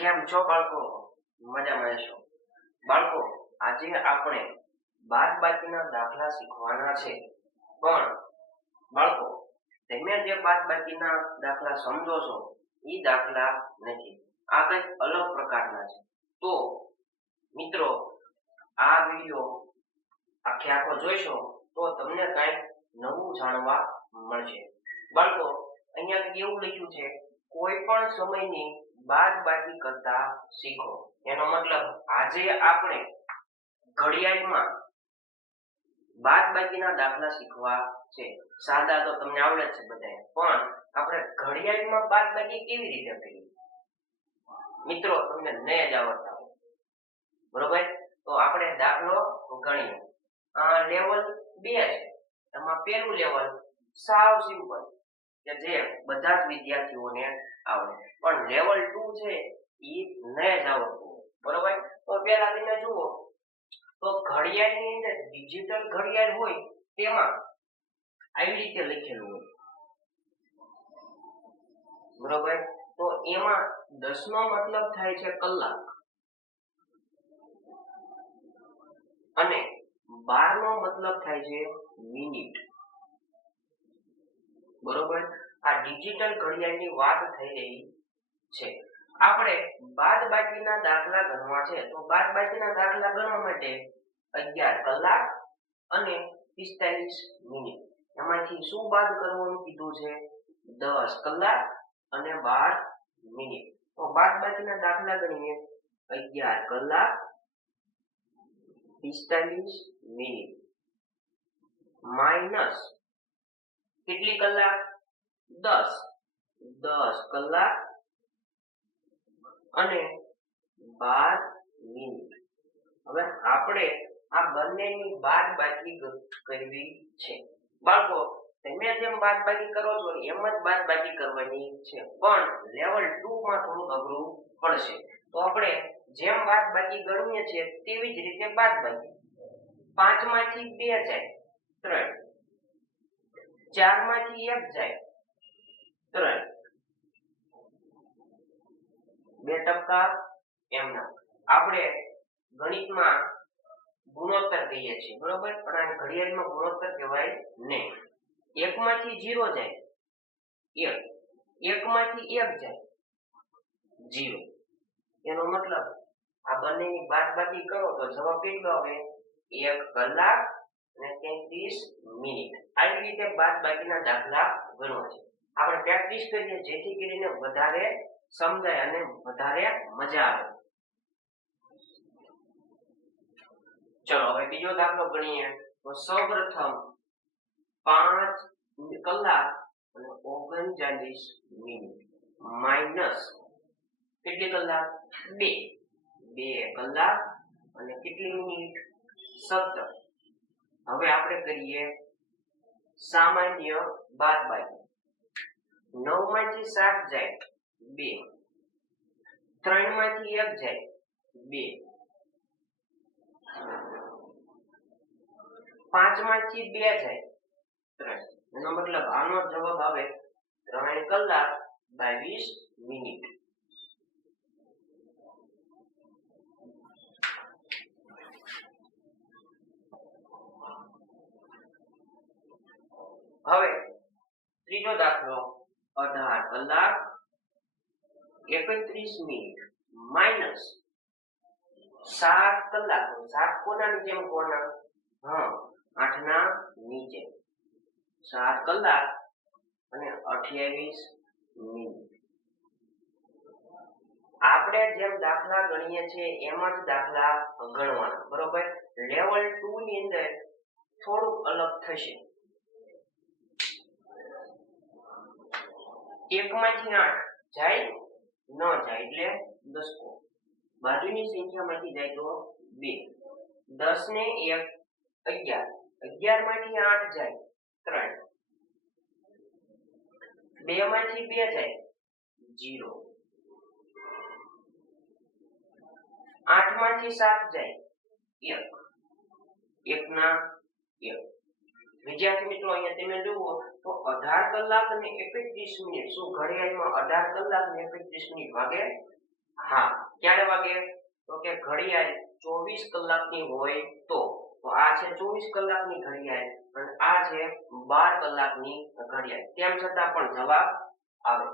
કેમ છો બાળકો? મજામાં છો બાળકો, આજે આપણે બાદ બાકીના દાખલા શીખવાના છે. પણ, બાળકો, તમે જે બાદ બાકીના દાખલા સમજો છો એ દાખલા નથી. આ કંઈક અલગ પ્રકારના છે. તો, મિત્રો, આ વીડિયો આખે આખો જોઈશો, તો તમને કંઈક નવું જાણવા મળશે. બાળકો, અહીંયા એવું લખ્યું છે, કોઈ પણ સમયની બાદ બાકી કરતા શીખો. એનો મતલબ આજે આપણે ઘડિયાળમાં બાદ બાકીના દાખલા શીખવા છે. સાદા તો તમને આવડે છે બધાને પણ આપણે ઘડિયાળમાં બાદબાકી કેવી રીતે કરીએ? મિત્રો, તમને નહીં જ આવડતા હોય. બરોબર? તો આપણે દાખલો ગણીએ. લેવલ બે છે. એમાં પેલું લેવલ સાવ સિમ્પલ. કે જે બધા જ વિદ્યાર્થીઓને આવડે. પણ લેવલ ટુ છે એ નહીં જ આવડતું બરોબર? તો પેલા તમે જુઓ, તો ઘડિયાળની અંદર ડિજિટલ ઘડિયાળ હોય, તેમાં આવી રીતે લખેલું હોય. બરોબર? તો એમાં દસનો મતલબ થાય છે કલાક. અને બારનો મતલબ થાય છે મિનિટ. બરોબર? આ ડિજિટલ ઘડિયાળની વાત થઈ રહી છે. આપણે બાદ બાકીના દાખલા ગણવા છે. તો બાદ બાકીના દાખલા ગણવા માટે અગિયાર કલાક અને પિસ્તાલીસ મિનિટ. એમાંથી શું બાદ કરવાનું કીધું છે? દસ કલાક અને બાર મિનિટ. તો બાદ બાકીના દાખલા ગણીએ. અગિયાર કલાક, પિસ્તાલીસ મિનિટ. માઇનસ કેટલી કલાક? દસ. દસ કલાક અને બાર મિનિટ. હવે આપણે આ બંનેની બાદ બાકી કરવી છે. બાળકો, તમે જેમ બાદ બાકી કરો છો એમ જ બાદ બાકી કરવાની છે. પણ લેવલ ટુ માં થોડું અઘરું પડશે. તો આપણે જેમ બાદ બાકી ગણીએ છીએ, તેવી જ રીતે બાદ બાકી પાંચમાંથી બે જાય. ત્રણ. ચારમાંથી એક જાય. ત્રણ. બે ટપકા એમના. આપણે ગણિતમાં ગુણોત્તર કહીએ છીએ, બરોબર? પણ આ ઘડિયાળમાં ગુણોત્તર કહેવાય નહીં. એક માંથી જીરો જાય. એક. એક માંથી એક જાય. જીરો. એનો મતલબ આ બંનેની બાદબાકી કરો તો જવાબ કેટલો આવે? એક કલાક અને તેત્રીસ મિનિટ આવી રીતે બાદબાકીના દાખલા ગણવા છે. આપણે પ્રેક્ટિસ કરીએ જેથી કરીને વધારે સમજાય અને વધારે મજા આવે. ચલો, હવે બીજો દાખલો ગણીએ. તો સૌપ્રથમ પાંચ કલાક અને ઓગણચાલીસ મિનિટ. માઇનસ કેટલી કલાક? બે. બે કલાક અને કેટલી મિનિટ? સત્તર. હવે આપણે કરીએ સામાન્ય બાદબાકી નવમાંથી સાત જાય બે. ત્રણમાંથી એક જાય બે. પાંચમાંથી બે જાય ત્રણ. એનો મતલબ આનો જવાબ આવે ત્રણ કલાક બાવીસ મિનિટ. હવે ત્રીજો દાખલો અઢાર કલાક એકત્રીસ મિનિટ માઇનસ સાત કલાક સાત કોના જેમ કોના? હા, આઠના નીચે. સાત કલાક અને અઠ્યાવીસ મિનિટ. આપણે જેમ દાખલા ગણીએ છીએ, એમ જ દાખલા ગણવાના, બરોબર? લેવલ ટુ ની અંદર થોડુંક અલગ થશે. એક માંથી આઠ જાય ન જાય એટલે દસકો બાજુની સંખ્યામાંથી જાય તો બે દસ ને એક અગિયાર અગિયારમાંથી આઠ જાય ત્રણ બે માંથી બે જાય જીરો આઠમાંથી સાત જાય એક એક ના એક વિદ્યાર્થી મિત્રો, અહીંયા તમે જુઓ તો અઢાર કલાક અને એકત્રીસ મિનિટ, શું ઘડિયાળમાં અઢાર કલાક અને એકત્રીસ મિનિટ વાગે? હા, ક્યારે વાગે? તો કે ઘડિયાળ ચોવીસ કલાકની હોય તો. તો આ છે ચોવીસ કલાકની ઘડિયાળ અને આ છે બાર કલાકની ઘડિયાળ. તેમ છતાં પણ જવાબ આવે.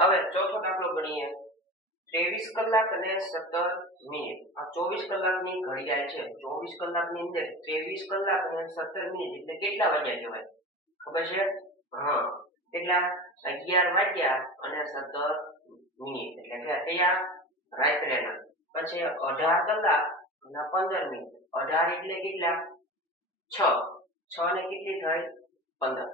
હવે ચોથો દાખલો ગણીએ. ત્રેવીસ કલાક અને સત્તર મિનિટ. આ ચોવીસ કલાકની ઘડિયાળ છે. ચોવીસ કલાકની અંદર ત્રેવીસ કલાક અને સત્તર મિનિટ એટલે કેટલા વાગ્યા કહેવાય? ખબર છે? હા. કેટલા? અગિયાર વાગ્યા અને સત્તર મિનિટ. એટલે કે કયા રાત્રેના પછી અઢાર કલાક અને પંદર મિનિટ. અઢાર એટલે કેટલા? છ. છ ને કેટલી થાય પંદર.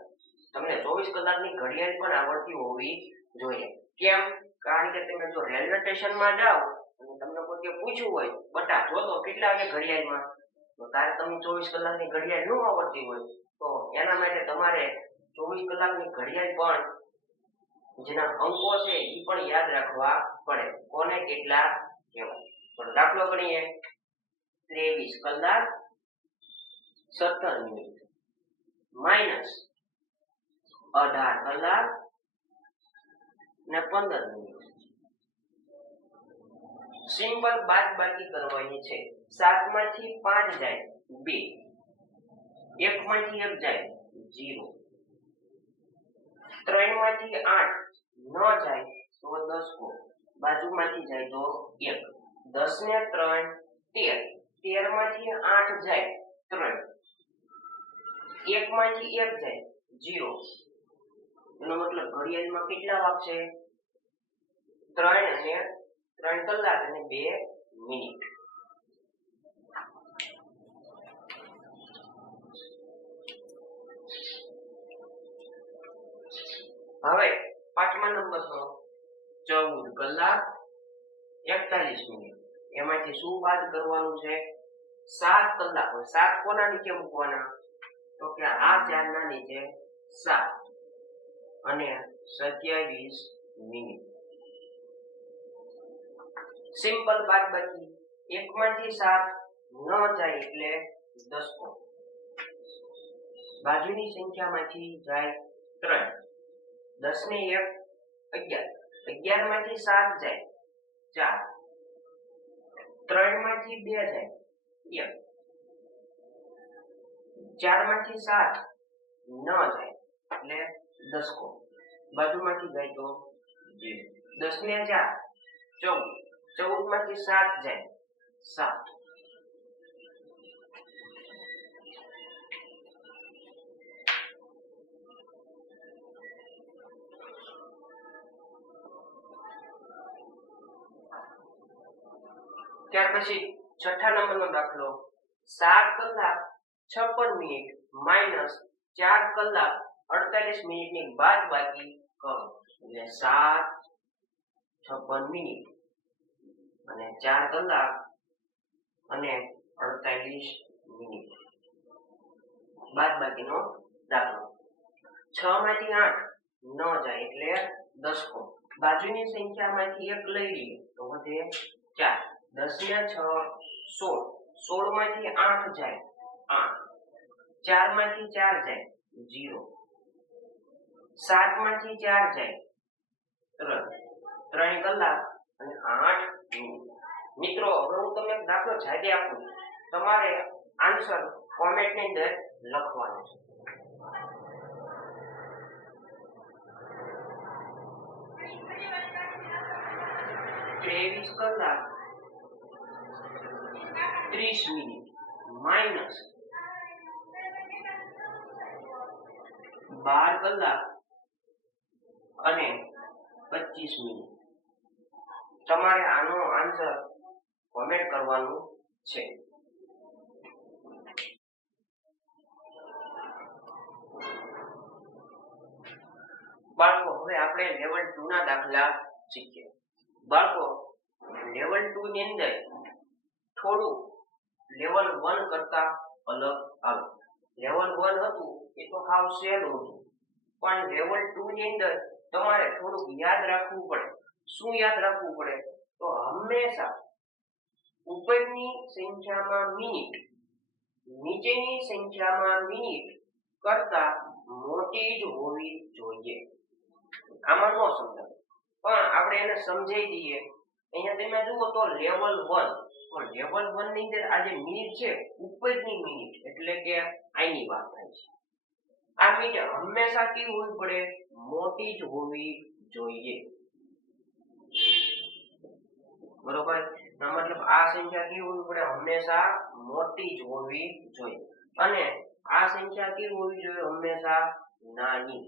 તમને ચોવીસ કલાકની ઘડિયાળ પણ આવડતી હોવી જોઈએ. કેમ? કારણ કે તમે જો રેલવે સ્ટેશનમાં જાઓ અને તમને પોતે પૂછવું હોય, બટા, જો તો કેટલા વાગે ઘડિયાળમાં? તો તારે તમને ચોવીસ કલાકની ઘડિયાળ ન આવડતી હોય, તો એના માટે તમારે ચોવીસ કલાકની ઘડિયાળ પણ જેના અંકો છે એ પણ યાદ રાખવા પડે. કોને કેટલા કહેવાય? તો દાખલો ગણીએ ત્રેવીસ કલાક સત્તર મિનિટ. માઇનસ અઢાર કલાક ને પંદર મિનિટ. સિમ્બલ બાદ બાકી કરવાની છે. સાતમાંથી પાંચ જાય, બે. એક માંથી એક જાય, જીરો. ત્રણમાંથી આઠ, ન જાય, તો દસ કો. બાજુમાંથી જાય તો એક. દસ ને ત્રણ, તેર. તેરમાંથી આઠ જાય, ત્રણ. એક માંથી એક જાય, જીરો. એનો મતલબ ઘડિયાળમાં કેટલા વાગશે ત્રણ અને ત્રણ કલાક અને બે મિનિટ. હવે પાંચમા નંબરનો ચૌદ કલાક એકતાલીસ મિનિટ. એમાંથી શું બાદ કરવાનું છે? સાત કલાક. સાત કોના નીચે મૂકવાના? તો કે આ ચારના નીચે સાત. અને સત્યાવીસ મિનિટ. સિમ્પલ બાદબાકી. એક માંથી સાત ન જાય એટલે દસકો બાજુની સંખ્યામાંથી જાય ત્રણ. દસ ને એક, અગિયાર. અગિયારમાંથી સાત જાય ચાર. ત્રણમાંથી બે જાય એક. ચારમાંથી સાત ન જાય એટલે દસકો બાજુમાંથી જાય તો જીરો દસ ને ચાર ચૌદ ચૌદમાંથી સાત જાય સાત ત્યાર પછી છઠ્ઠા નંબરનો દાખલો. સાત કલાક, છપ્પન મિનિટ, માઇનસ ચાર કલાક અડતાલીસ મિનિટની બાદ બાકી કરો. એટલે સાત છપ્પન મિનિટ. અને ચાર કલાક અને અડતાલીસ મિનિટ. બાદ બાકીનો દાખલો. છ માંથી આઠ ન જાય એટલે દસકો બાજુની સંખ્યામાંથી એક લઈ લઈએ તો વધે ચાર. દસ ને છ, સોળ. સોળમાંથી આઠ જાય. આઠ. ચારમાંથી ચાર જાય. જીરો સાતમાંથી ચાર જાય. ત્રણ. કલાક અને આઠ મિત્રો, હવે હું તમને દાખલો જાતે આપું તમારે આન્સર કોમેન્ટની અંદર લખવાનો છે. ત્રેવીસ કલાક, ત્રીસ મિનિટ, માઇનસ બાર કલાક અને પચીસ મિનિટ. તમારે આનો આન્સર કોમેન્ટ કરવાનું છે. બાળકો, હવે આપણે લેવલ ટુ ના દાખલા શીખીએ. બાળકો લેવલ ટુ ની અંદર થોડું લેવલ વન કરતા અલગ આવે. લેવલ વન હતું એ તો સાવ સહેલું હતું. પણ લેવલ ટુ ની અંદર તમારે થોડુંક યાદ રાખવું પડે. શું યાદ રાખવું પડે? તો હંમેશા ઉપરની સંખ્યામાં મિનિટ, નીચેની સંખ્યામાં મિનિટ કરતા મોટી જ હોવી જોઈએ. આમાં ન સમજાય. પણ આપણે એને સમજાઈ દઈએ અહીંયા તમે જુઓ તો લેવલ વન પણ લેવલ વનની અંદર આ જે મિનિટ છે, ઉપરની મિનિટ, એટલે કે આની વાત થાય છે. આ મિનિટ હંમેશા કેવી હોવી પડે? મોટી જ હોવી જોઈએ. બરોબર? મતલબ આ સંખ્યા કેવી હોવી પડે? હંમેશા મોટી જ હોવી જોઈએ. અને આ સંખ્યા કેવી હોવી જોઈએ? હંમેશા નાની.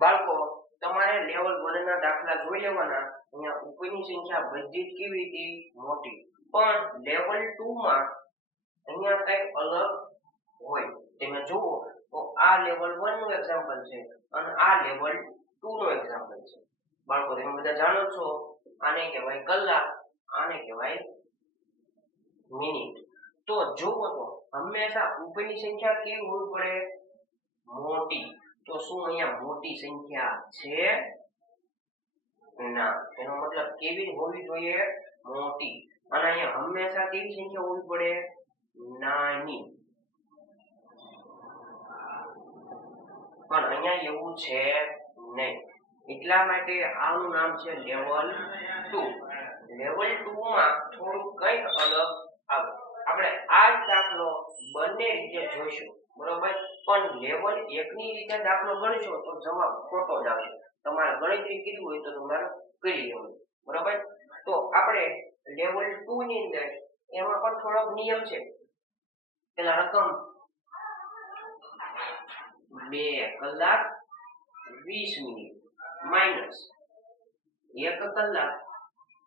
બાળકો, તમારે લેવલ 1 ના દાખલા જોઈ લેવાના. અહીંયા ઉપરની સંખ્યા બધી જ કેવી હતી મોટી. પણ લેવલ 2 માં અહીંયા કંઈક અલગ હોય. તમે જુઓ, તો આ લેવલ 1 નું એક્ઝામ્પલ છે અને આ લેવલ 2 નું એક્ઝામ્પલ છે. બાળકો, તમે બધા જાણો છો, આને કહેવાય કલાક, આને કહેવાય મિનિટ. તો જુઓ તો, હંમેશા ઉપરની સંખ્યા કેવી હોવી પડે? મોટી. તો શું અહીંયા મોટી સંખ્યા છે? ના. એનો મતલબ કેવી હોવી જોઈએ? મોટી. અને અહીંયા હંમેશા કેવી સંખ્યા હોવી પડે? નાની. પણ અહીંયા એવું છે નહીં. એટલા માટે આનું નામ છે લેવલ ટુ. લેવલ ટુ માં થોડું કંઈક અલગ આવે. આપણે આ જ દાખલો બંને રીતે જોઈશું, બરોબર? પણ લેવલ 1 ની રીતે દાખલો ગણશો તો જવાબ ખોટો જ આવશે. તમારે ગણતરી કીધું હોય તો તમારે કરી લેવાનું, બરોબર? તો આપણે લેવલ ટુ ની અંદર એમાં પણ થોડોક નિયમ છે. પેલા રકમ બે કલાક વીસ મિનિટ. માઇનસ એક કલાક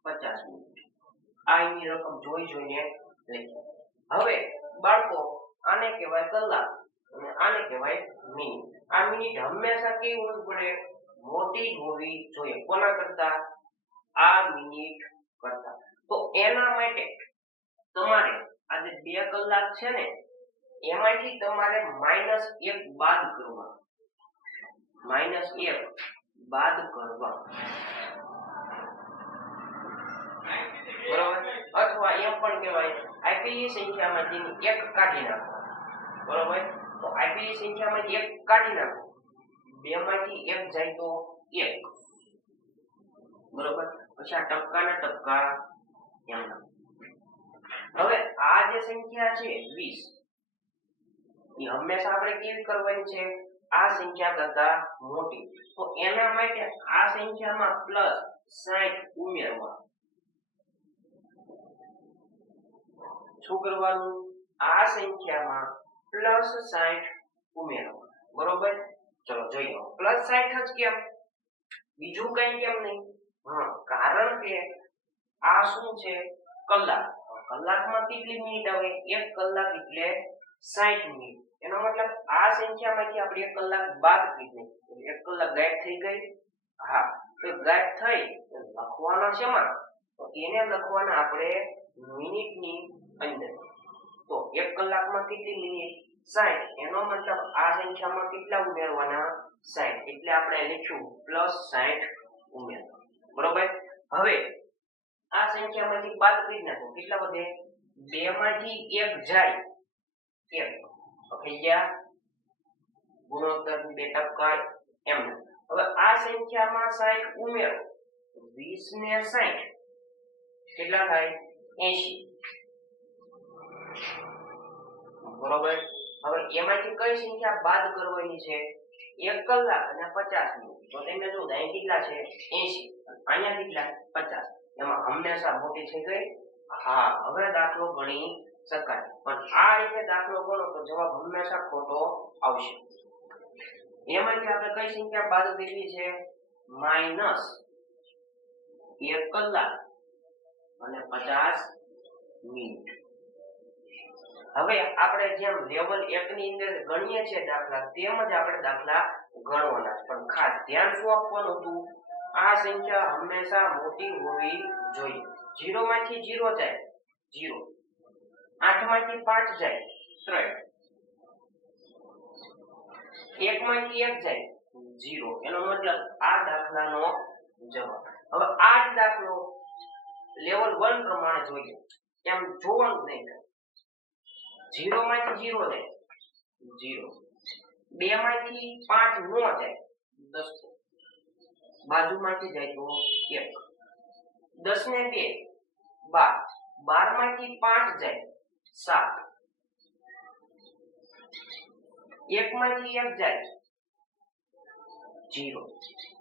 પચાસ મિનિટ. આ એની રકમ જોઈ જોઈને લખી. હવે બાળકો, આને કહેવાય કલાક અને આને કહેવાય મિનિટ. આ મિનિટ હંમેશા કેવી હોવી પડે? મોટી જ હોવી જોઈએ. કોના કરતા? આ મિનિટ કરતા. તો એના માટે તમારે આ જે બે કલાક છે ને એમાંથી તમારે માઇનસ એક બાદ કરવા. માઇનસ એક બાદ કરવા. બરોબર? અથવા એમ પણ કહેવાય આપેલી સંખ્યામાંથી એક કાઢી નાખો. બરોબર? તો આપેલી સંખ્યામાંથી એક કાઢી નાખો. બેમાંથી એક જાય તો એક. બરોબર? પછી આ ટપકા ને ટપકા એમ. હવે આ જે સંખ્યા છે 20 એ હંમેશા આપણે કેવી કરવાની છે? આ સંખ્યા કરતા મોટી. તો એના માટે આ સંખ્યામાં પ્લસ 60 ઉમેરવા. શું કરવાનું? આ સંખ્યામાં પ્લસ 60 ઉમેરવા. બરોબર? ચલો જોઈએ પ્લસ 60 જ કેમ? બીજું કઈ કેમ નહીં? હા, કારણ કે આ શું છે? કલાક. કલાકમાં કેટલી મિનિટ આવે? એક કલાક એટલે 60 મિનિટ. એનો મતલબ આ સંખ્યામાંથી આપણે એક કલાક બાદ કરી એટલે એક કલાક ગાયબ થઈ ગઈ. હા, તો ગાયબ થઈ લખવાના શેમાં તો એને લખવાના આપણે મિનિટની અંદર. તો એક કલાકમાં કેટલી મિનિટ? 60 એનો મતલબ આ સંખ્યામાં કેટલા ઉમેરવાના? 60 એટલે આપણે લખ્યું પ્લસ 60 ઉમેરવા બરોબર? હવે આ સંખ્યામાંથી બાદ કરી નાખો. કેટલા વધે? બે માંથી એક જાય. એક તો થઈ ગયા બે ટકા એમ. હવે આ સંખ્યામાં 60 ઉમેરો. 20 ને 60 કેટલા થાય? 80 બરોબર? હવે એમાંથી કઈ સંખ્યા બાદ કરવાની છે? એક કલાક અને 50 મિનિટ. તો તમે જો અહીં કેટલા છે? એસી અહીંયા કેટલા? 50 એમાં હંમેશા મોટી થઈ ગઈ. હા, હવે દાખલો ગણી શકાય પણ આ રીતે દાખલો ગણો તો જવાબ હંમેશા ખોટો આવશે. એમાંથી આપણે કઈ સંખ્યા બાદ કરવી છે? માઇનસ એક કલાક અને 50 મિનિટ. હવે આપણે જેમ લેવલ એક ની અંદર ગણીએ છીએ દાખલા, તેમ જ આપણે દાખલા ગણવાના પણ ખાસ ધ્યાન શું આપવાનું હતું? આ સંખ્યા હંમેશા મોટી હોવી જોઈએ. જીરો માંથી જીરો જાય. 0 8 માંથી પાંચ જાય, ત્રણ. એક માંથી એક જાય, ઝીરો. એનો મતલબ આ દાખલાનો જવાબ. હવે આ જ દાખલો લેવલ વન પ્રમાણે જોઈએ. એમ જોવાનું નહીં ઝીરો માંથી ઝીરો જાય. ઝીરો. બે માંથી પાંચ નો જાય. દસ. બાજુમાંથી જાય તો એક. દસ ને બે. બાર. બારમાંથી પાંચ જાય. સાત. એકમાંથી એક જાય. જીરો.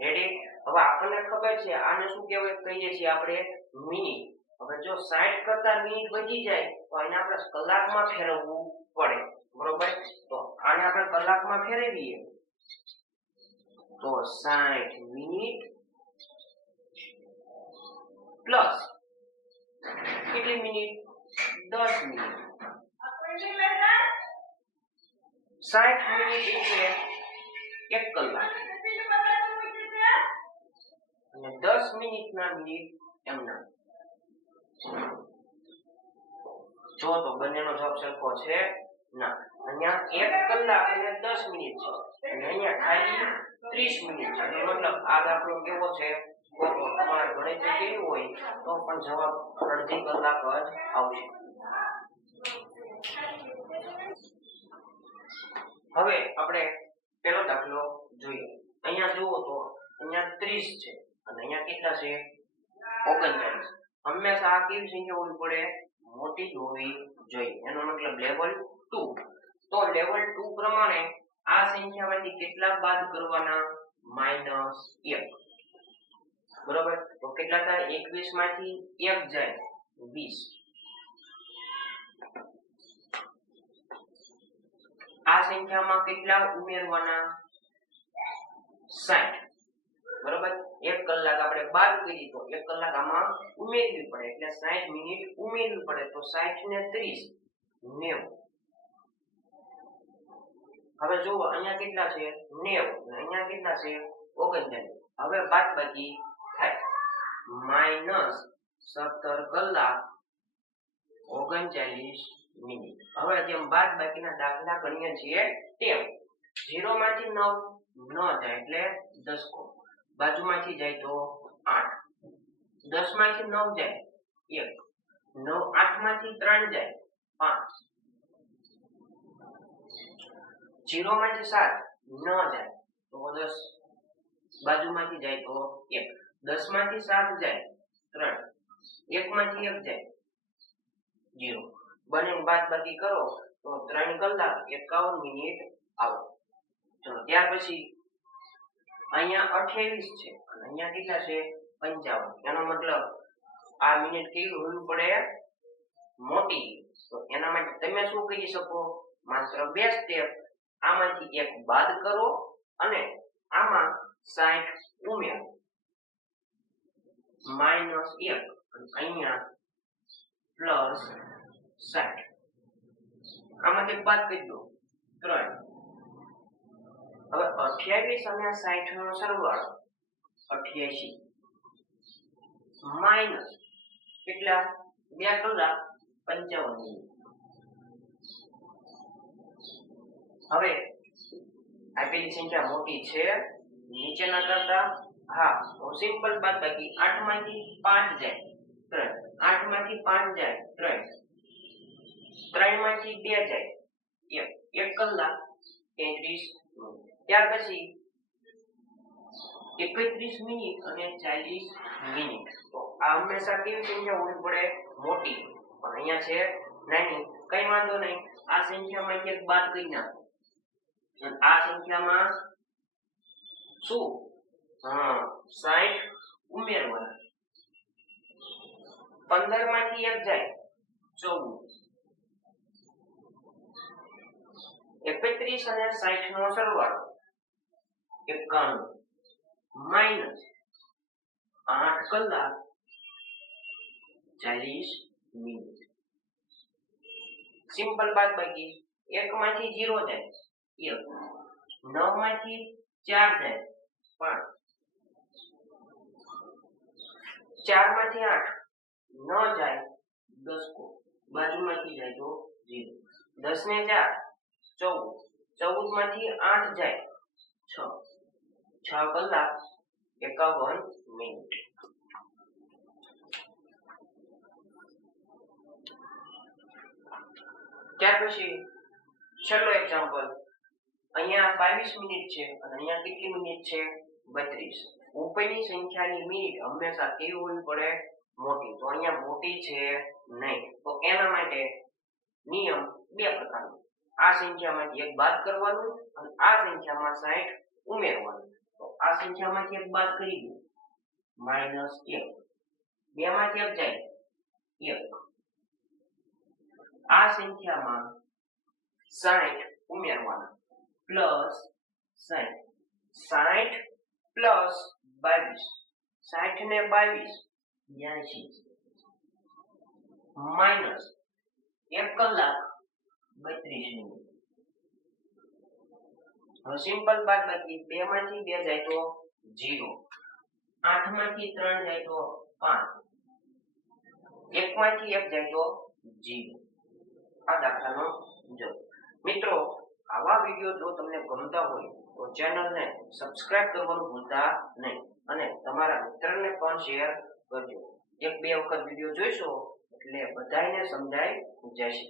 રેડી હવે આપણને ખબર છે, આને શું કહેવાય? કહીએ છીએ આપણે મિનિટ હવે જો 60 કરતા મિનિટ વધી જાય, તો એને આપણે કલાકમાં ફેરવવું પડે. બરોબર? તો આને આપણે કલાકમાં ફેરવીએ. તો 60 મિનિટ પ્લસ કેટલી મિનિટ? દસ મિનિટ. 60 મિનિટ એટલે એક કલાક. અને દસ મિનિટના મિનિટ એમના. જો તો બંનેનો જવાબ સરખો છે ના. અહીંયા એક કલાક અને દસ મિનિટ છે. અને અહીંયા ખાલી 30 મિનિટ છે. એટલે મતલબ આ દાખલો કેવો છે? તમારે ગણિત કેવી હોય, તો પણ જવાબ અડધી કલાક જ આવશે. હવે આપણે પેલો દાખલો જોઈએ. અહીંયા જુઓ તો અહીંયા 30 છે અને અહીંયા કેટલા છે? 39 હંમેશા આ કેવી સંખ્યા હોવી પડે? મોટી જ હોવી જોઈએ. એનો મતલબ લેવલ ટુ તો લેવલ ટુ પ્રમાણે આ સંખ્યામાંથી કેટલા બાદ કરવાના? માઇનસ 1 બરોબર? તો કેટલા થાય? 21 માંથી એક જાય. 20 આ સંખ્યામાં કેટલા ઉમેરવાના? 60 બરોબર? એક કલાક આપણે બાદ કરી તો એક કલાક આમાં ઉમેરવી પડે. એટલે 60 મિનિટ ઉમેરવી પડે તો 60 ને 30 90 હવે જુઓ, અહીંયા કેટલા છે? 90 અને અહીંયા કેટલા છે? 39 હવે બાદ બાકી થાય. માઇનસ 17 કલાક 39 મિનિટ હવે જેમ બાદ બાકીના દાખલા ગણીએ છીએ. તેમ 0 માંથી 9 ન જાય એટલે દસકો. બાજુમાંથી જાય તો 8 10 માંથી 9 જાય 1 9 8 માંથી 3 જાય 5 0 માંથી 7 ન જાય તો 10 બાજુમાંથી જાય તો 1 10 માંથી 7 જાય 3 1 માંથી 1 જાય 0 બંને બાદ બાકી કરો, તો ત્રણ કલાક 51 મિનિટ આવે. ચલો ત્યાર પછી અહીંયા 28 છે, અને અહીંયા કેટલા છે? 55 એનો મતલબ આ મિનિટ કેવી હોવી પડે? મોટી. તો એના માટે તમે શું કરી શકો? માત્ર બે સ્ટેપ આમાંથી એક બાદ કરો અને આમાં સાઠ ઉમેરો. માઇનસ એક. અહીંયા પ્લસ 60 આમાંથી બાદ કરી દો. ત્રણ. હવે 28 અને સાઠ નો સરવાળો અઠ્યાસી. માઇનસ કેટલા? બે કલાક પંચાવન. હવે આપેલી સંખ્યા મોટી છે. નીચેના કરતા હા સિમ્પલ બાદ બાકી આઠમાંથી પાંચ જાય. 3 8 માંથી પાંચ જાય. 3 3 માંથી બે જાય. 1 1 કલાક તેત્રીસ ત્યાર પછી એકત્રીસ મિનિટ અને ચાલીસ મિનિટ. તો આ હંમેશા કેવી સંખ્યા હોવી પડે? મોટી. પણ અહીંયા છે નાની. કઈ વાંધો નહીં. આ સંખ્યામાં એક બાદ કરી નાખો. આ સંખ્યામાં શું? હા સાઠ ઉમેરવાના. પંદરમાંથી એક જાય. ચૌદ. એકત્રીસ અને સાઠ નો સરવાળો એકાણું માઇનસ આઠ કલાક ચાલીસ મિનિટ સિમ્પલ બાદ બાકી એક માંથી જીરો જાય એક નવમાંથી ચાર જાય પાંચ ચારમાંથી આઠ ન જાય દસ કો બાજુમાંથી જાય તો જીરો દસ ને ચાર ચૌદ. ચૌદમાંથી આઠ જાય. છ. છ કલાક એકાવન મિનિટ. ત્યાર પછી છેલ્લો એક્ઝામ્પલ અહીંયા બાવીસ મિનિટ છે અને અહીંયા કેટલી મિનિટ છે? બત્રીસ. ઉપરની સંખ્યાની મિનિટ હંમેશા કેવી હોવી પડે? મોટી. તો અહીંયા મોટી છે નહીં. તો એના માટે નિયમ બે પ્રકારનો. આ સંખ્યામાંથી એક બાદ કરવાનું અને આ સંખ્યામાં 60 ઉમેરવાનું. તો આ સંખ્યામાંથી એક બાદ કરી દો. માઇનસ એક. બે માંથી એક જાય. એક. આ સંખ્યામાં 60 ઉમેરવાના. પ્લસ 60 60 પ્લસ 22 60 ને 22 82 માઇનસ એક કલાક બત્રીસ હવે સિમ્પલ બાદ બાકી બે માંથી બે જાય તો ઝીરો. આઠમાંથી ત્રણ જાય તો પાંચ. એક માંથી એક જાય તો ઝીરો. આ દાખલાનો જો મિત્રો, આવા વીડિયો જો તમને ગમતા હોય, તો ચેનલને સબસ્ક્રાઇબ કરવાનું ભૂલતા નહીં. અને તમારા મિત્રને પણ શેર કરજો. એક બે વખત વીડિયો જોઈશો, એટલે બધાને સમજાઈ જશે.